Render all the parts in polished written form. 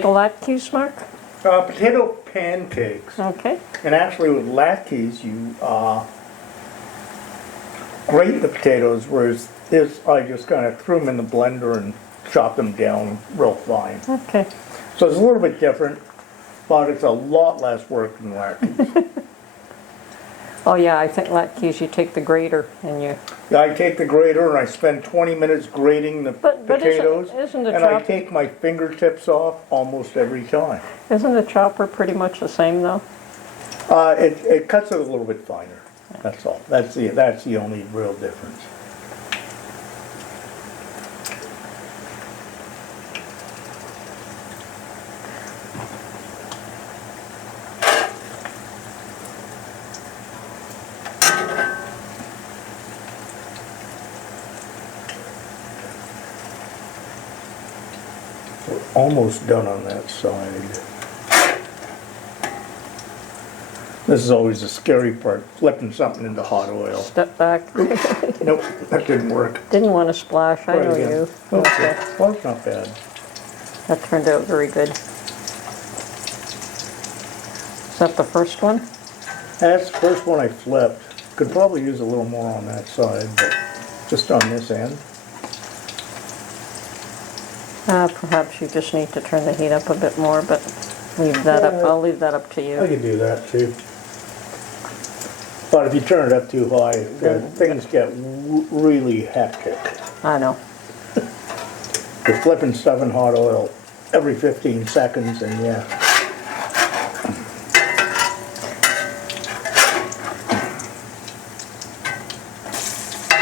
potato latkes, Mark? Potato pancakes. Okay. And actually with latkes, you grate the potatoes, whereas this, I just kind of threw them in the blender and chopped them down real fine. Okay. So it's a little bit different, but it's a lot less work than latkes. Oh yeah, I think latkes, you take the grater and you... Yeah, I take the grater and I spend 20 minutes grating the But potatoes, isn't the and I chop... take my fingertips off almost every time. Isn't the chopper pretty much the same though? It cuts it a little bit finer. That's all. That's the only real difference. We're almost done on that side. This is always the scary part, flipping something into hot oil. Step back. Nope, that didn't work. Didn't want to splash, I Try it know again. you. Okay, well, it's not bad. That turned out very good. Is that the first one? That's the first one I flipped. Could probably use a little more on that side, but just on this end. Perhaps you just need to turn the heat up a bit more, but leave that up. I'll leave that up to I you. could do that too. But if you turn it up too high, things get really hectic. I know. You're flipping stuff in hot oil every 15 seconds, and yeah.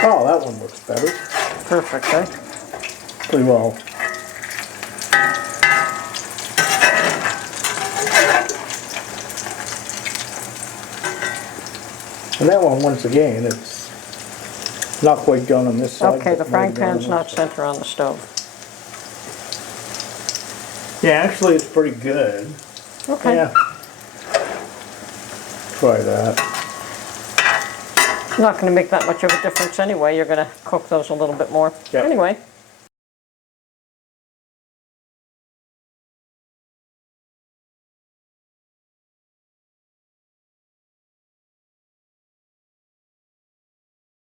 Oh, that one looks better. Perfect, eh? Pretty well. And that one, once again, it's not quite done on this side. Okay, the but frying maybe on pan's this not side. center on the stove. Yeah, actually, it's pretty good. Okay. Yeah. Try that. Not going to make that much of a difference anyway. You're going to cook those a little bit more. Yep. Anyway,